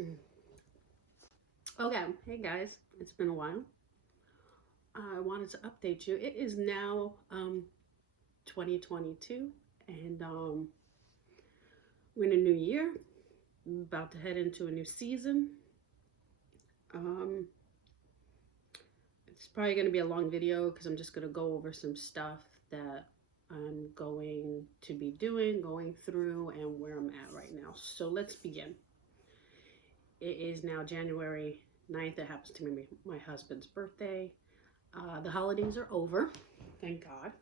Mm. Okay, hey guys, it's been a while. I wanted to update you. It is now 2022, and we're in a new year, about to head into a new season. Um, it's probably going to be a long video because I'm just going to go over some stuff that I'm going to be doing, going through, and where I'm at right now. So let's begin. It is now January 9th. It happens to be my husband's birthday. The holidays are over, thank God.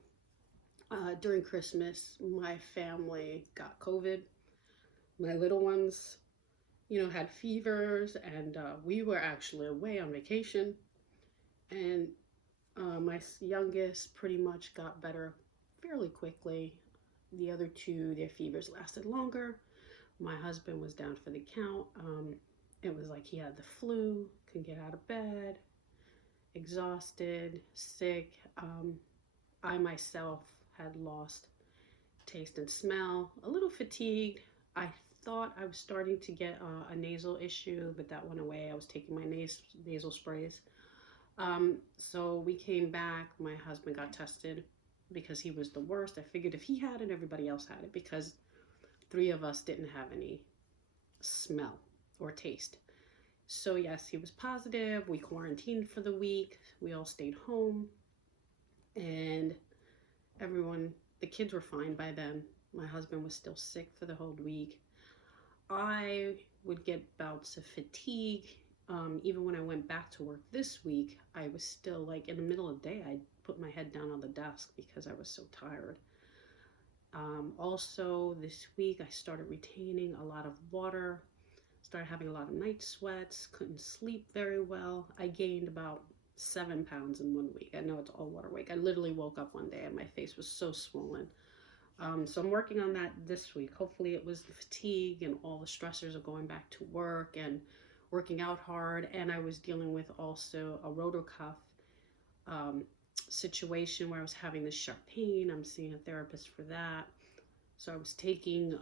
During Christmas, my family got COVID. My little ones, had fevers, and we were actually away on vacation. And my youngest pretty much got better fairly quickly. The other two, their fevers lasted longer. My husband was down for the count. It was like he had the flu, couldn't get out of bed, exhausted, sick. I myself had lost taste and smell, a little fatigued. I thought I was starting to get a nasal issue, but that went away. I was taking my nasal sprays. So we came back. My husband got tested because he was the worst. I figured if he had it, everybody else had it because three of us didn't have any smell or taste. So, yes, he was positive. We quarantined for the week. We all stayed home, and everyone, the kids were fine by then. My husband was still sick for the whole week. I would get bouts of fatigue. Even when I went back to work this week, I was still like in the middle of the day, I'd put my head down on the desk because I was so tired. Also, this week, I started retaining a lot of water, started having a lot of night sweats, couldn't sleep very well. I gained about 7 pounds in 1 week. I know it's all water weight. I literally woke up one day and my face was so swollen. So I'm working on that this week. Hopefully, it was the fatigue and all the stressors of going back to work and working out hard. And I was dealing with also a rotor cuff um, situation where I was having this sharp pain. I'm seeing a therapist for that. So I was taking,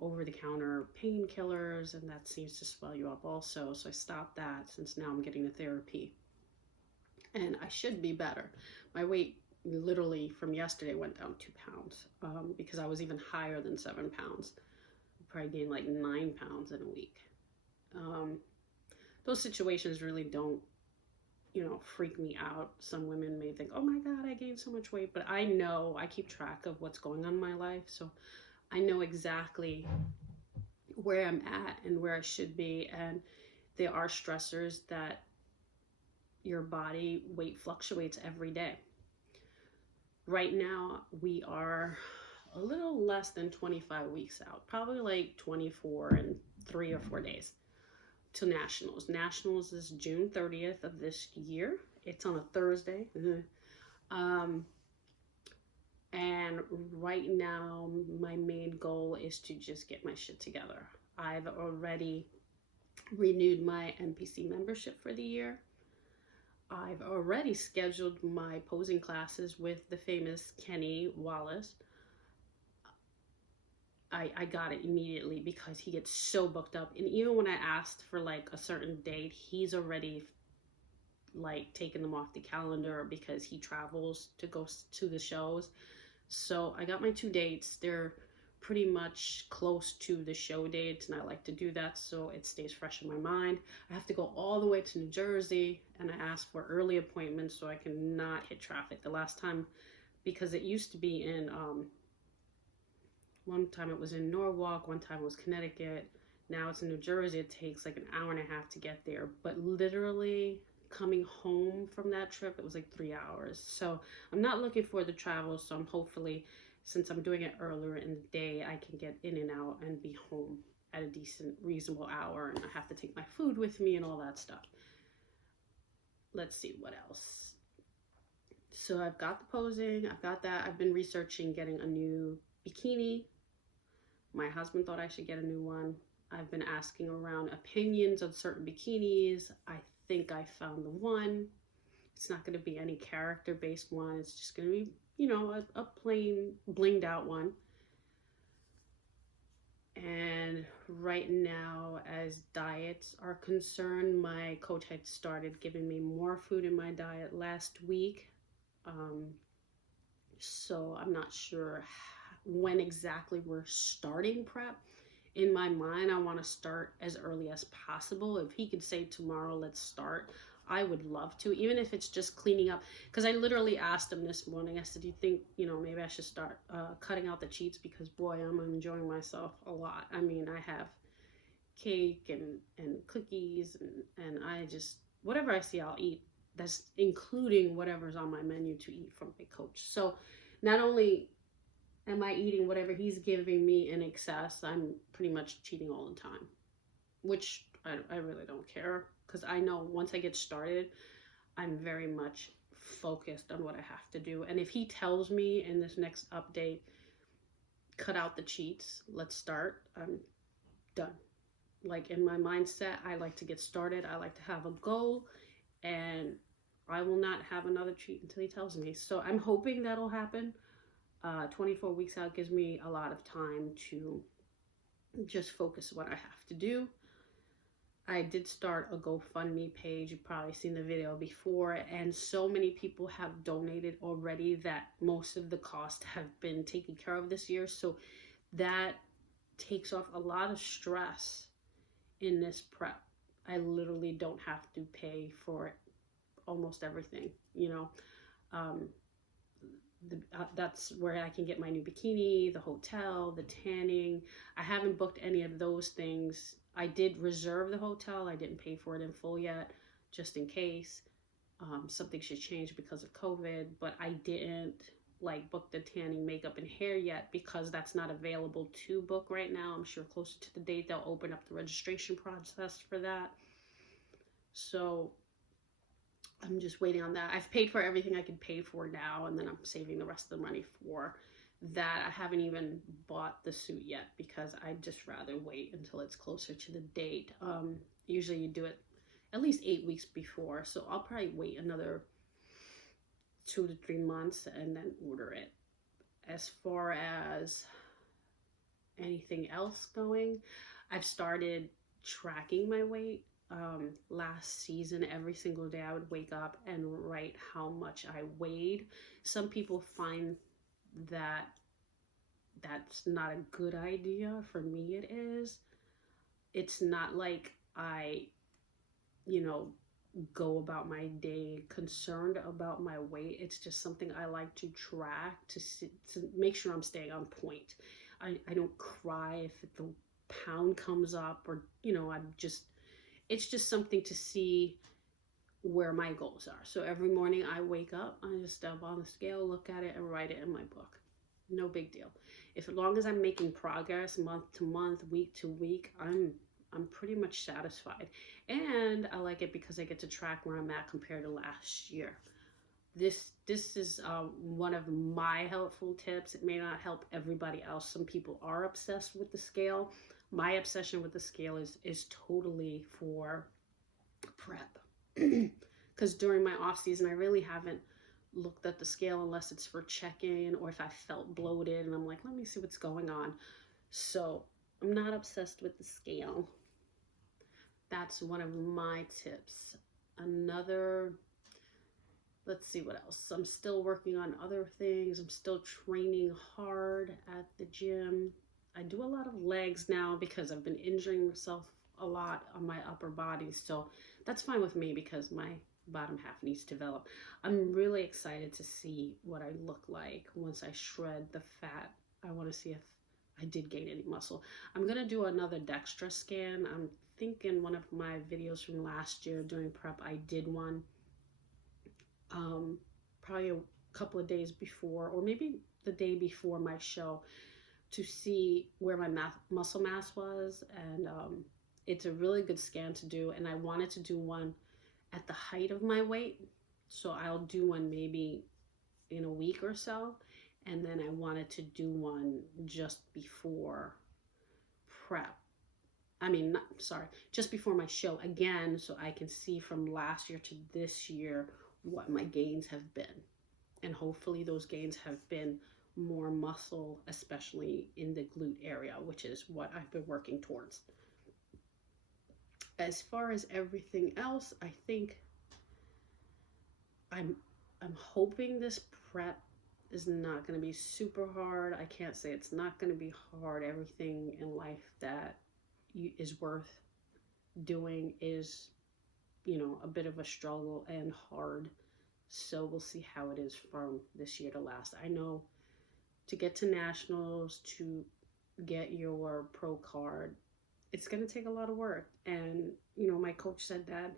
over the counter painkillers, and that seems to swell you up also. So I stopped that since now I'm getting the therapy. And I should be better. My weight literally from yesterday went down 2 pounds because I was even higher than 7 pounds. I probably gained like 9 pounds in a week. Um, those situations really don't, freak me out. Some women may think, oh my God, I gained so much weight. But I know I keep track of what's going on in my life. So I know exactly where I'm at and where I should be. And there are stressors that your body weight fluctuates every day. Right now, we are a little less than 25 weeks out, probably like 24 and 3 or 4 days to nationals. Nationals is June 30th of this year. It's on a Thursday. Um, and right now, my main goal is to just get my shit together. I've already renewed my NPC membership for the year. I've already scheduled my posing classes with the famous Kenny Wallace. I got it immediately because he gets so booked up. And even when I asked for like a certain date, he's already like taking them off the calendar because he travels to go to the shows. So I got my two dates. They're pretty much close to the show dates, and I like to do that so it stays fresh in my mind. I have to go all the way to New Jersey, and I asked for early appointments so I can not hit traffic. The last time, because it used to be in, one time it was in Norwalk, one time it was Connecticut. Now it's in New Jersey. It takes like an hour and a half to get there, but literally coming home from that trip, it was like 3 hours. So I'm not looking for the travel. So I'm hopefully, since I'm doing it earlier in the day, I can get in and out and be home at a decent, reasonable hour. And I have to take my food with me and all that stuff. Let's see what else. So I've got the posing, I've got that. I've been researching getting a new bikini. My husband thought I should get a new one. I've been asking around opinions on certain bikinis. I think I found the one. It's not going to be any character based one. It's just going to be, a plain blinged out one. And right now, as diet diets are concerned, my coach had started giving me more food in my diet last week. Um, so I'm not sure when exactly we're starting prep. In my mind, I want to start as early as possible. If he could say tomorrow, let's start, I would love to, even if it's just cleaning up. Because I literally asked him this morning, I said, do you think, maybe I should start cutting out the cheats? Because boy, I'm enjoying myself a lot. I mean, I have cake and cookies and I just, whatever I see, I'll eat. That's including whatever's on my menu to eat from my coach. So not only am I eating whatever he's giving me in excess, I'm pretty much cheating all the time, which I really don't care, because I know once I get started, I'm very much focused on what I have to do. And if he tells me in this next update, cut out the cheats, let's start, I'm done. Like, in my mindset, I like to get started. I like to have a goal, and I will not have another cheat until he tells me. So I'm hoping that'll happen. 24 weeks out gives me a lot of time to just focus what I have to do. I did start a GoFundMe page. You've probably seen the video before, and so many people have donated already that most of the costs have been taken care of this year. So that takes off a lot of stress in this prep. I literally don't have to pay for almost everything, that's where I can get my new bikini, the hotel, the tanning. I haven't booked any of those things. I did reserve the hotel. I didn't pay for it in full yet, just in case something should change because of COVID. But I didn't book the tanning, makeup, and hair yet, because that's not available to book right now. I'm sure closer to the date they'll open up the registration process for that. So I'm just waiting on that. I've paid for everything I can pay for now, and then I'm saving the rest of the money for that. I haven't even bought the suit yet, because I'd just rather wait until it's closer to the date. Usually you do it at least 8 weeks before, so I'll probably wait another 2 to 3 months and then order it. As far as anything else going, I've started tracking my weight. Last season, every single day I would wake up and write how much I weighed. Some people find that that's not a good idea. For me, it is. It's not like I, go about my day concerned about my weight. It's just something I like to track to make sure I'm staying on point. I don't cry if the pound comes up, or, it's just something to see where my goals are. So every morning I wake up, I just step on the scale, look at it, and write it in my book. No big deal. As long as I'm making progress month to month, week to week, I'm pretty much satisfied. And I like it because I get to track where I'm at compared to last year. This is one of my helpful tips. It may not help everybody else. Some people are obsessed with the scale. My obsession with the scale is totally for prep. Because during my off season, I really haven't looked at the scale unless it's for check-in, or if I felt bloated and I'm like, let me see what's going on. So I'm not obsessed with the scale. That's one of my tips. Let's see what else. I'm still working on other things. I'm still training hard at the gym. I do a lot of legs now because I've been injuring myself a lot on my upper body. So that's fine with me, because my bottom half needs to develop. I'm really excited to see what I look like once I shred the fat. I want to see if I did gain any muscle. I'm going to do another DEXA scan. I'm thinking one of my videos from last year during prep, I did one probably a couple of days before, or maybe the day before my show, to see where my muscle mass was. And it's a really good scan to do. And I wanted to do one at the height of my weight. So I'll do one maybe in a week or so. And then I wanted to do one just before prep. Just before my show again, so I can see from last year to this year what my gains have been. And hopefully those gains have been more muscle, especially in the glute area, which is what I've been working towards. As far as everything else, I think I'm I'm hoping this prep is not going to be super hard. I can't say it's not going to be hard. Everything in life that is worth doing is, a bit of a struggle and hard. So we'll see how it is from this year to last. I know to get to nationals, to get your pro card, it's going to take a lot of work. And, my coach said that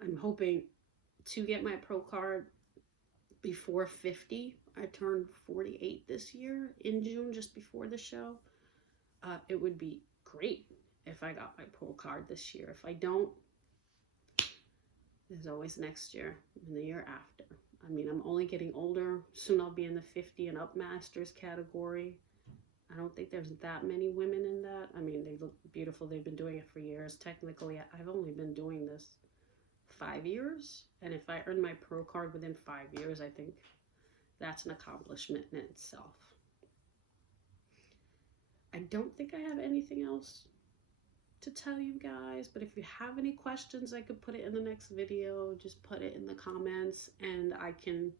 I'm hoping to get my pro card before 50. I turned 48 this year in June, just before the show. It would be great if I got my pro card this year. If I don't, there's always next year and the year after. I mean, I'm only getting older. Soon I'll be in the 50 and up masters category. I don't think there's that many women in that. I mean, they look beautiful. They've been doing it for years. Technically, I've only been doing this 5 years. And if I earn my pro card within 5 years, I think that's an accomplishment in itself. I don't think I have anything else to tell you guys, but if you have any questions, I could put it in the next video. Just put it in the comments and I can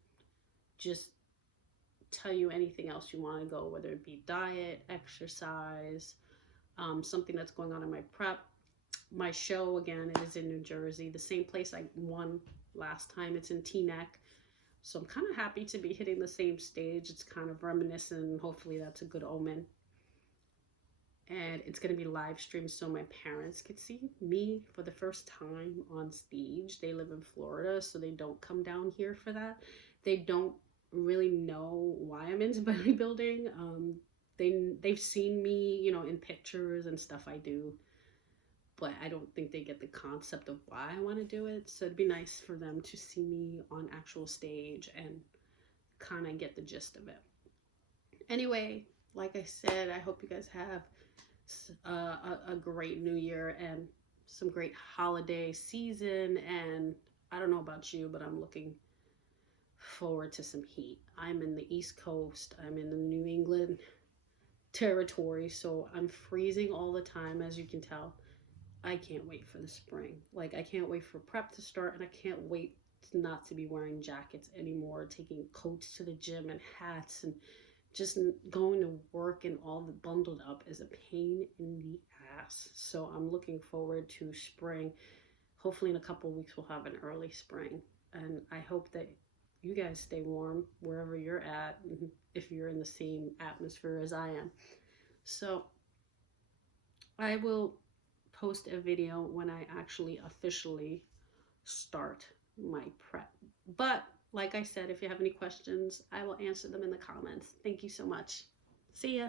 just tell you anything else you want to go, whether it be diet, exercise, something that's going on in my prep. My show, again, it is in New Jersey, the same place I won last time. It's in Teaneck. So I'm kind of happy to be hitting the same stage. It's kind of reminiscent. Hopefully that's a good omen. And it's going to be live streamed so my parents could see me for the first time on stage. They live in Florida, so they don't come down here for that. They don't really know why I'm into bodybuilding. They've seen me, in pictures and stuff I do, but I don't think they get the concept of why I want to do it. So it'd be nice for them to see me on actual stage and kind of get the gist of it. Anyway, like I said, I hope you guys have a great new year and some great holiday season. And I don't know about you, but I'm looking forward to some heat. I'm in the East Coast. I'm in the New England territory, so I'm freezing all the time, as you can tell. I can't wait for the spring. Like, I can't wait for prep to start, and I can't wait not to be wearing jackets anymore, taking coats to the gym and hats, and just going to work and all the bundled up is a pain in the ass. So I'm looking forward to spring. Hopefully in a couple of weeks we'll have an early spring, and I hope that you guys stay warm wherever you're at, if you're in the same atmosphere as I am. So I will post a video when I actually officially start my prep. But like I said, if you have any questions, I will answer them in the comments. Thank you so much. See ya.